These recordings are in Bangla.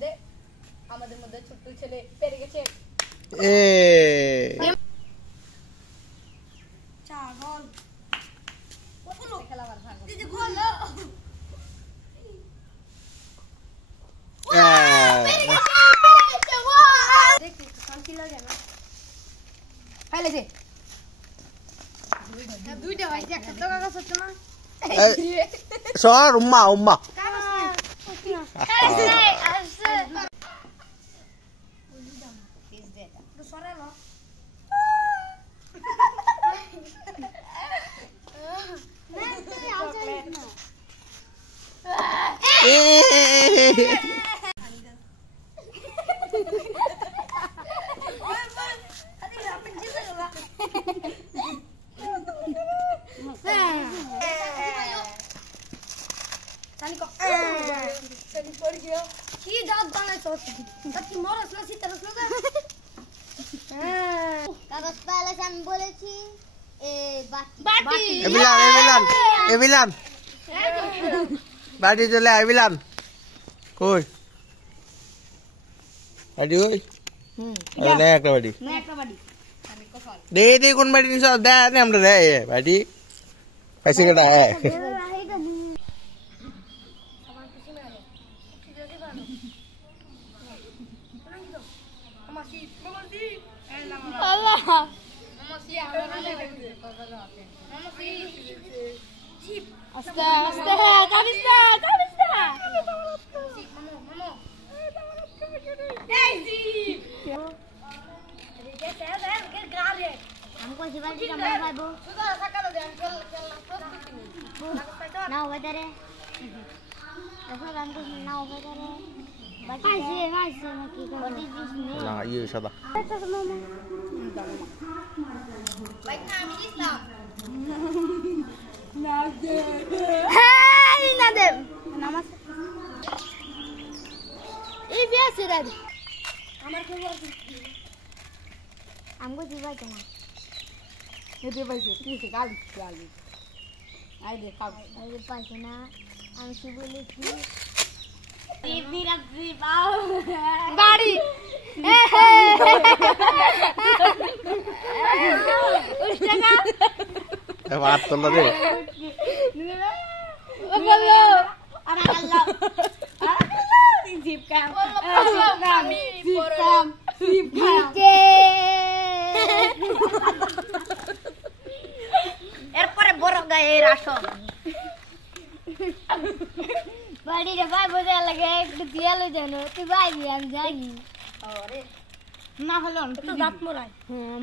দে আমাদের মধ্যে ছোট্ট ছেলে পেরে গেছে এ ছাগল ওগুলো খেলা আমার ছাগল দিদি গোল দেখি শান্তি লাগে না ফাইলেছে দুইটা ভাই একটা তো কাগজ হচ্ছে না সর উম্মা কি দাঁত বানাইছো কি মরস না সিতারস না কাগজ পাইলে আমি বলেছি এ বাটি এবিলান বাটি চলে আইবিলান কই বাটি ওই আরে একটা বাটি দে কোন বাটি নিছ দে নে আমরা রে বাটি পয়সা কেডা हमको शिवाजी का मार भाई सुधा सकाल दे अंकल ना हो बेटा रे देखो हमको ना हो बेटा रे बाकी ऐसे ना की कर ना ये सदा बाइक ना আমি ইসলাম না দে হ্যাঁ না দে নামাজ এই বিয়া সেরা আমার খবর हमको जीवा के ना ये दे भाई से गाली आई दे खा अरे पासे ना हम से बोले कि दीदी रब्बी बाओ गाड़ी उस जगह ए बात तो रे ओ बोलो अरे अल्लाह जीप का जीप का এরপরে বড় গায়ের আসো বাড়ি রে ভাই বোঝা লাগে একটু দিয়ালো জানো তুই ভাই আমি জানি আরে না হলো তো দাঁত মোড়াই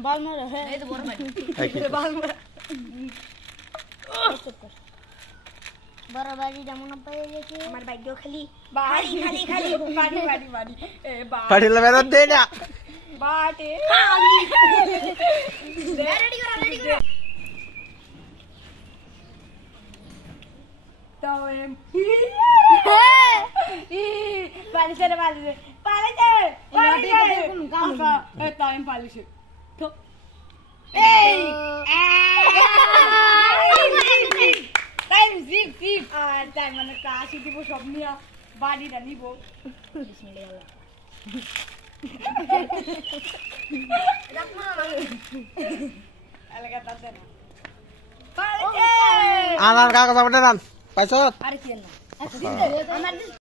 বাল মোড়া হ্যাঁ এই তো বড় ভাই বাল মোড়া বড় বাড়ি যেমন পেয়ে গেছে আমার ভাগ্য খালি বাড়ি বাড়ি এ বাড়ি লাগা দে না বাটে রেডি করো तो एम पालिश ए टाइम पालिश तो टाइम জিপ টাইম মানে কাশি দিব সব নিয়া বাড়িটা নিব বিসমিল্লাহ এলাকা তাতে না পালিশ আনার কাগজ আমাদের নাম পাইছো আরে কি না